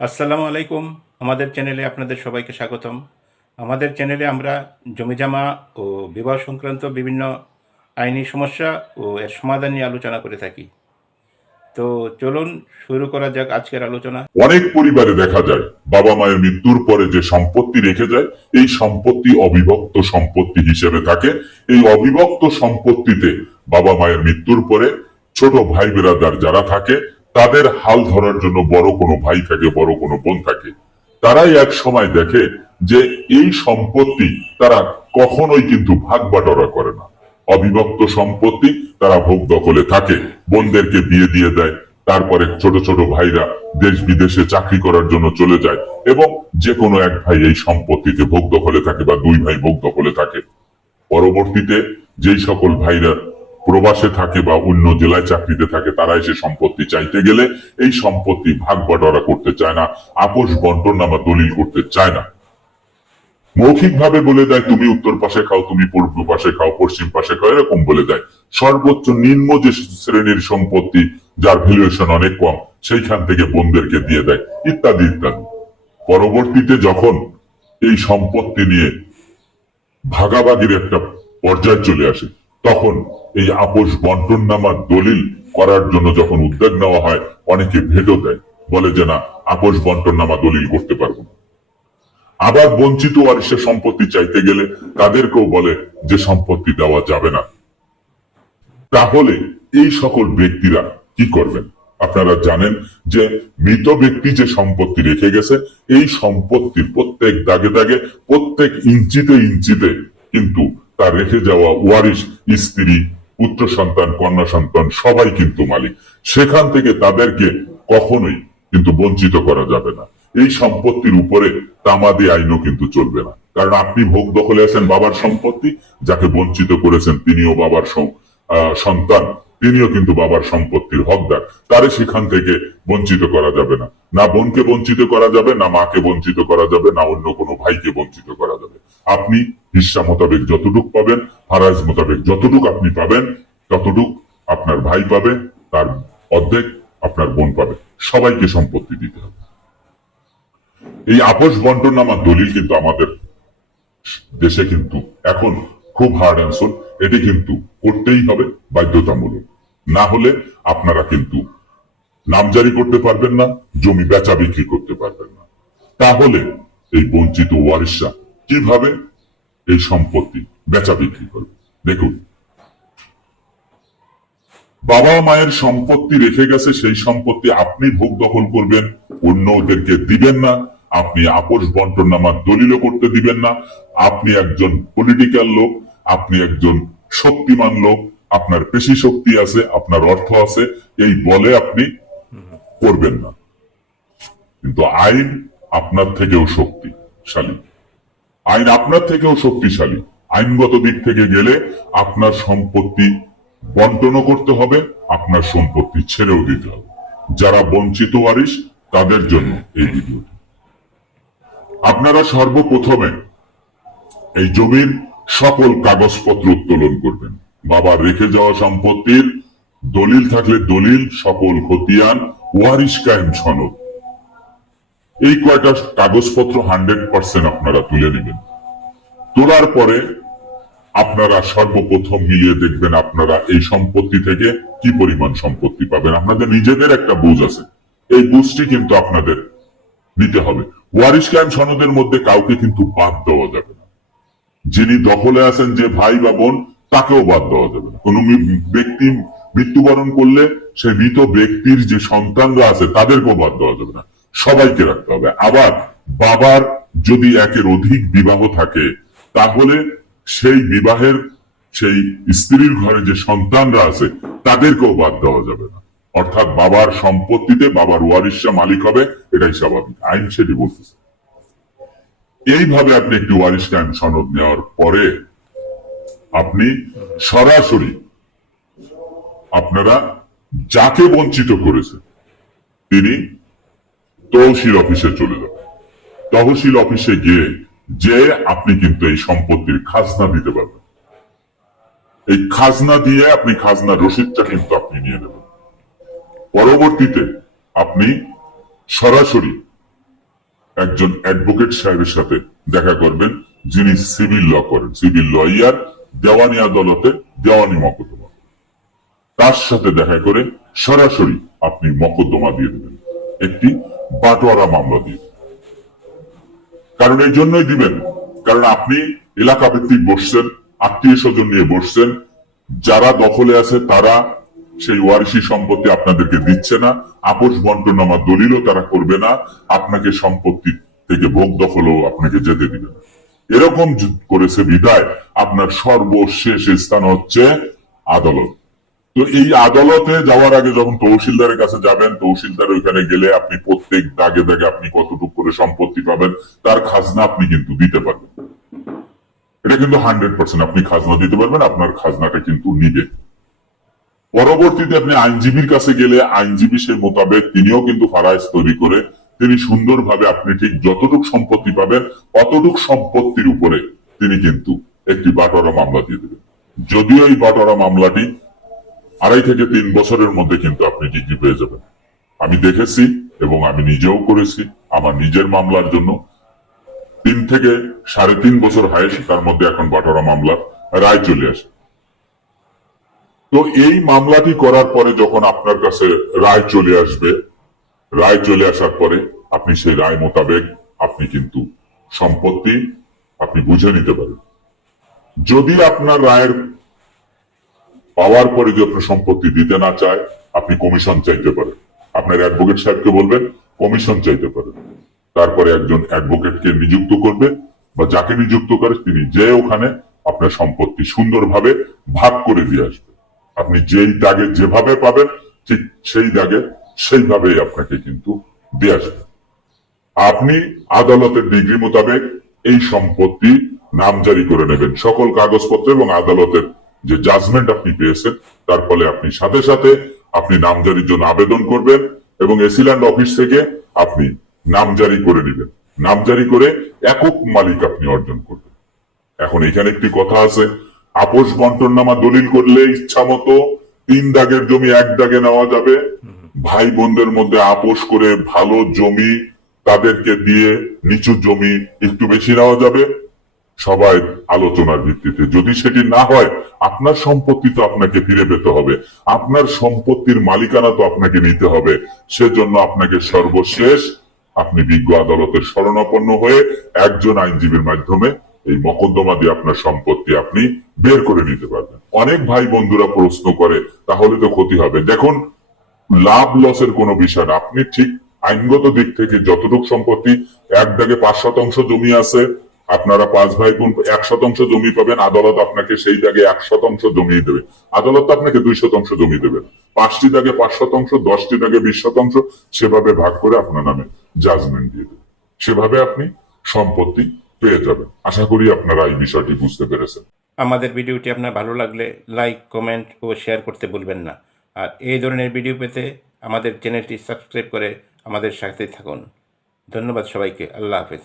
আসসালামু আলাইকুম। আমাদের চ্যানেলে আপনাদের সবাইকে স্বাগতম। আমাদের চ্যানেলে আমরা জমিজমা ও বিবাহ সংক্রান্ত বিভিন্ন আইনি সমস্যা ও এর সমাধান নিয়ে আলোচনা করে থাকি। তো চলুন শুরু করা যাক আজকের আলোচনা। অনেক পরিবারে দেখা যায় বাবা মায়ের মৃত্যুর পরে যে সম্পত্তি রেখে যায় এই সম্পত্তি অবিভক্ত সম্পত্তি হিসেবে থাকে। এই অবিভক্ত সম্পত্তিতে বাবা মায়ের মৃত্যুর পরে ছোট ভাই বেরাদার যারা থাকে তাদের হাল ধরার জন্য বড় কোনো ভাই থাকে, বড় কোনো বোন থাকে। তারাই এক সময় দেখে যে এই সম্পত্তি তারা কখনোই কিন্তু ভাগ বাটোয়ারা করে না। অবিভক্ত সম্পত্তি তারা ভোগ দখলে থাকে, বোনদেরকে বিয়ে দিয়ে দেয়। তারপরে ছোট ছোট ভাইরা দেশ বিদেশে চাকরি করার জন্য চলে যায় এবং যে কোনো এক ভাই এই সম্পত্তিতে ভোগ দখলে থাকে বা দুই ভাই ভোগ দখলে থাকে। পরবর্তীতে যেই সকল ভাইরা প্রবাসে থাকে বা অন্য জেলায় চাকরিতে থাকে তারা এসে সম্পত্তি চাইতে গেলে এই সম্পত্তি ভাগ বাটোয়ারা করতে চায় না, আপোষ বন্টনামা দলিল করতে চায় না। মৌখিক ভাবে বলে দেয় তুমি উত্তর পাশে খাও, তুমি পূর্ব পাশে খাও, পশ্চিম পাশে খাও, এরকম বলে দেয়। সর্বোচ্চ নিম্ন যে শ্রেণীর সম্পত্তি যার ভ্যালুয়েশন অনেক কম সেইখান থেকে বোনদেরকে দিয়ে দেয়, ইত্যাদি ইত্যাদি। পরবর্তীতে যখন এই সম্পত্তি নিয়ে ভাগাভাগির একটা পর্যায়ে চলে আসে তখন এই আপোষ বন্টননামা দলিল করার জন্য যখন উদ্যোগ নেওয়া হয় অনেকে ভেটো দেয়, বলে যে না, আপোষ বন্টননামা দলিল করতে পারবো না। আবার বঞ্চিত ওয়ারিশের সম্পত্তি চাইতে গেলে তাদেরকেও বলে যে সম্পত্তি দেওয়া যাবে না। তাহলে এই সকল ব্যক্তিরা কি করবেন? আপনারা জানেন যে মৃত ব্যক্তি যে সম্পত্তি রেখে গেছে এই সম্পত্তির প্রত্যেক দাগে দাগে, প্রত্যেক ইঞ্চিতে ইঞ্চিতে কিন্তু তার রেখে যাওয়া ওয়ারিশ, স্ত্রী, পুত্র সন্তান, কন্যা সন্তান সবাই কিন্তু মালিক। সেখান থেকে তাদেরকে কখনোই কিন্তু বঞ্চিত করা যাবে না। এই সম্পত্তির উপরে তামাদি আইনও কিন্তু চলবে না, কারণ আপনি ভোগ দখলে আছেন বাবার সম্পত্তি, যাকে বঞ্চিত করেছেন তিনিও বাবার সন্তান, তিনিও কিন্তু বাবার সম্পত্তির হকদার। তারে সেখান থেকে বঞ্চিত করা যাবে না। না বোনকে বঞ্চিত করা যাবে, না মাকে বঞ্চিত করা যাবে, না অন্য কোনো ভাইকে বঞ্চিত করা যাবে। আপনি হিস্সা মোতাবেক যতটুক পাবেন, ফারাজ মোতাবেক যতটুক আপনি পাবেন ততটুক আপনার ভাই পাবে, তার অর্ধেক আপনার বোন পাবে। সবাইকে সম্পত্তি দিতে হবে। এই আপোষ বন্টনামা দলিল কিন্তু আমাদের দেশে কিন্তু এখন খুব হার্ড অ্যান্সার। এটি কিন্তু করতেই হবে, বাধ্যতামূলক। না হলে আপনারা কিন্তু নামজারি করতে পারবেন না, জমি বেচা বিক্রি করতে পারবেন না। তাহলে এই বঞ্চিত ওয়ারিশরা কিভাবে এই সম্পত্তি বেচা বিক্রি করবে? দেখুন, বাবা মায়ের সম্পত্তি রেখে গেছে, সেই সম্পত্তি আপনি ভোগ দখল করবেন, অন্য ওদেরকে দিবেন না। আপনি আপোষ বন্টনামার দলিলও করতে দিবেন না। আপনি একজন পলিটিক্যাল লোক, আপনি একজন শক্তিমান লোক, আপনার পেশি শক্তি আছে, আপনার অর্থ আছে, এই বলে আপনি করবেন না। কিন্তু আইন আপনার থেকেও শক্তিশালী, আইন আপনার থেকেও শক্তিশালী। আইনগত দিক থেকে গেলে আপনার সম্পত্তি বন্টনও করতে হবে, আপনার সম্পত্তি ছেড়েও দিতে হবে। যারা বঞ্চিত ওয়ারিশ তাদের জন্য এই ভিডিওটি। আপনারা সর্বপ্রথমে এই জমির সকল কাগজপত্র উত্তোলন করবেন। বাবার রেখে যাওয়া সম্পত্তির দলিল থাকলে দলিল, সকল খতিয়ান, ওয়ারিশ কায়েম সনদ, এই কয়টা কাগজপত্র 100% আপনারা তুলে নেবেন। তোলার পরে আপনারা সর্বপ্রথম মিলিয়ে দেখবেন আপনারা এই সম্পত্তি থেকে কি পরিমাণ সম্পত্তি পাবেন। আপনাদের নিজেদের একটা বুঝ আছে, এই বুঝটি কিন্তু আপনাদের নিতে হবে। ওয়ারিশ কায়েম সনদের মধ্যে কাউকে কিন্তু বাদ দেওয়া যাবে না। যিনি দখলে আছেন, যে ভাই বা বোন, তাকেও বাদ দেওয়া যাবে না। কোন ব্যক্তি মৃত্যুবরণ করলে সেই মৃত ব্যক্তির যে সন্তানরা আছে তাদেরকেও বাদ দেওয়া যাবে না, সবাইকে রাখতে হবে। আবার বাবার যদি একের অধিক বিবাহ থাকে তাহলে সেই বিবাহের সেই স্ত্রীর ঘরে যে সন্তানরা আছে তাদেরকেও বাদ দেওয়া যাবে না। অর্থাৎ বাবার সম্পত্তিতে বাবার ওয়ারিশরা মালিক হবে, এটাই স্বাভাবিক, আইন সেটি বলতেছে। এইভাবে আপনি একটি ওয়ারিশ কায়েম সনদ নেওয়ার পরে আপনি সরাসরি আপনারা যাকে বঞ্চিত করেছেন তিনি তহসিল অফিসে চলে যাবেন। তহসিল অফিসে গিয়ে যে আপনি কিন্তু এই সম্পত্তির খাজনা দিতে পারবেন। এই খাজনা দিয়ে আপনি খাজনার রসিদটা কিন্তু আপনি নিয়ে নেবেন। পরবর্তীতে আপনি সরাসরি একজন অ্যাডভোকেট সাহেবের সাথে দেখা করবেন, যিনি সিভিল ল করেন, সিভিল লয়ার, দেওয়ানি আদালতে দেওয়ানি মকদ্দমা। তার সাথে দেখা করে সরাসরি আপনি মকদ্দমা দিয়ে দেবেন, একটি বাটোয়ারা মামলা দিয়ে। কারণ এই জন্যই দিবেন, কারণ আপনি এলাকা ভিত্তিক বসছেন, আত্মীয় স্বজন নিয়ে বসছেন, যারা দখলে আছে তারা সেই ওয়ারিশি সম্পত্তি আপনাদেরকে দিচ্ছে না, আপোষ বন্টনামা দলিলও তারা করবে না, আপনাকে সম্পত্তি থেকে ভোগ দখলও আপনাকে যেতে দিবে না। এরকম করেছে বিধায় আপনার সর্বশেষ স্থান হচ্ছে আদালত। তো এই আদালতে যাওয়ার আগে যখন তহসিলদারের কাছে যাবেন, তহসিলদার ওইখানে গেলে আপনি প্রত্যেক দাগে দাগে আপনি কতটুকু করে সম্পত্তি পাবেন তার খাজনা আপনি কিন্তু দিতে পারবেন। এটা কিন্তু 100% আপনি খাজনা দিতে পারবেন, আপনার খাজনাটা কিন্তু নিবে। পরবর্তীতে আপনি আইনজীবীর কাছে গেলে আইনজীবী সে মোতাবেক তিনিও কিন্তু ফারাইজ তৈরি করে তিনি সুন্দরভাবে আপনি ঠিক যতটুক সম্পত্তি পাবেন অতটুক সম্পত্তির উপরে তিনি কিন্তু একটি বাটোয়ারা মামলা দিয়ে দেবেন। যদিও এই বাটোয়ারা মামলাটি 2.5 থেকে 3 বছরের মধ্যে কিন্তু আপনি ডিগ্রি পেয়ে যাবেন। আমি দেখেছি এবং আমি নিজেও করেছি। আমার নিজের মামলার জন্য 3 থেকে 3.5 বছর হায়েস্ট, তার মধ্যে এখন বাটোয়ারা মামলার রায় চলে আসে। তো এই মামলাটি করার পরে যখন আপনার কাছে রায় চলে আসবে, রায় চলে আসার পরে আপনি সেই রায় মোতাবেক আপনি কিন্তু সম্পত্তি আপনি বুঝে নিতে পারেন। যদি আপনার রায়ের পাওয়ার পরে যদি আপনার সম্পত্তি দিতে না চায়, আপনি কমিশন চাইতে পারেন। আপনার অ্যাডভোকেট সাহেবকে বলবেন কমিশন চাইতে পারেন। তারপরে একজন অ্যাডভোকেটকে নিযুক্ত করবে বা যাকে নিযুক্ত করে তিনি যে ওখানে আপনার সম্পত্তি সুন্দরভাবে ভাগ করে দিয়ে আসবে। আপনি যেই দাগে যেভাবে পাবেন ঠিক সেই দাগে সেইভাবেই আপনাকে কিন্তু দিয়ে আসবে। আপনি আদালতের ডিগ্রি মোতাবেক এই সম্পত্তি নামজারি করে নেবেন, সকল কাগজপত্র এবং আদালতের যে জাজমেন্ট আপনি পেয়েছেন তার ফলে আপনি সাথে সাথে আপনি নামজারির জন্য আবেদন করবেন এবং এসিল্যান্ড অফিস থেকে আপনি নামজারি করে নেবেন। নামজারি করে একক মালিক আপনি অর্জন করবেন। এখন এখানে একটি কথা আছে, আপোষ বন্টননামা দলিল করলে ইচ্ছা মতো 3 দাগের জমি 1 দাগে নেওয়া যাবে। ভাই বোনদের মধ্যে আপোষ করে ভালো জমি তাদেরকে দিয়ে নিচু জমি একটু বেশি নেওয়া যাবে, সবাই আলোচনার ভিত্তিতে। যদি সেটি না হয় আপনার সম্পত্তি তো আপনাকে ফিরে পেতে হবে, আপনার সম্পত্তির মালিকানা তো আপনাকে নিতে হবে। সেজন্য আপনাকে সর্বশেষ আপনি বিজ্ঞ আদালতের শরণাপন্ন হয়ে একজন আইনজীবীর মাধ্যমে এই মকদ্দমা দিয়ে আপনার সম্পত্তি আপনি বের করে নিতে পারবেন। অনেক ভাই বন্ধুরা প্রশ্ন করে তাহলে তো ক্ষতি হবে। দেখুন, লাভ লসের কোনো বিষয় না। আপনি ঠিক আইনগত দিক থেকে যতটুকু সম্পত্তি 1 দাগে 5% জমি আছে, আপনারা 5 ভাই বোন 1% জমি পাবেন, আদালত আপনাকে সেই দাগে 1% জমি দেবে। আদালত আপনাকে 2% জমি দেবে। 5টি দাগে 5%, 10টি দাগে 20%, সেভাবে ভাগ করে আপনার নামে জাজমেন্ট দিয়ে দেবে। সেভাবে আপনি সম্পত্তি পেয়ে যাবেন। আশা করি আপনারা এই বিষয়টি বুঝতে পেরেছেন। আমাদের ভিডিওটি আপনার ভালো লাগলে লাইক, কমেন্ট ও শেয়ার করতে ভুলবেন না। আর এই ধরনের ভিডিও পেতে আমাদের চ্যানেলটি সাবস্ক্রাইব করে আমাদের সাথে থাকুন। ধন্যবাদ সবাইকে। আল্লাহ হাফেজ।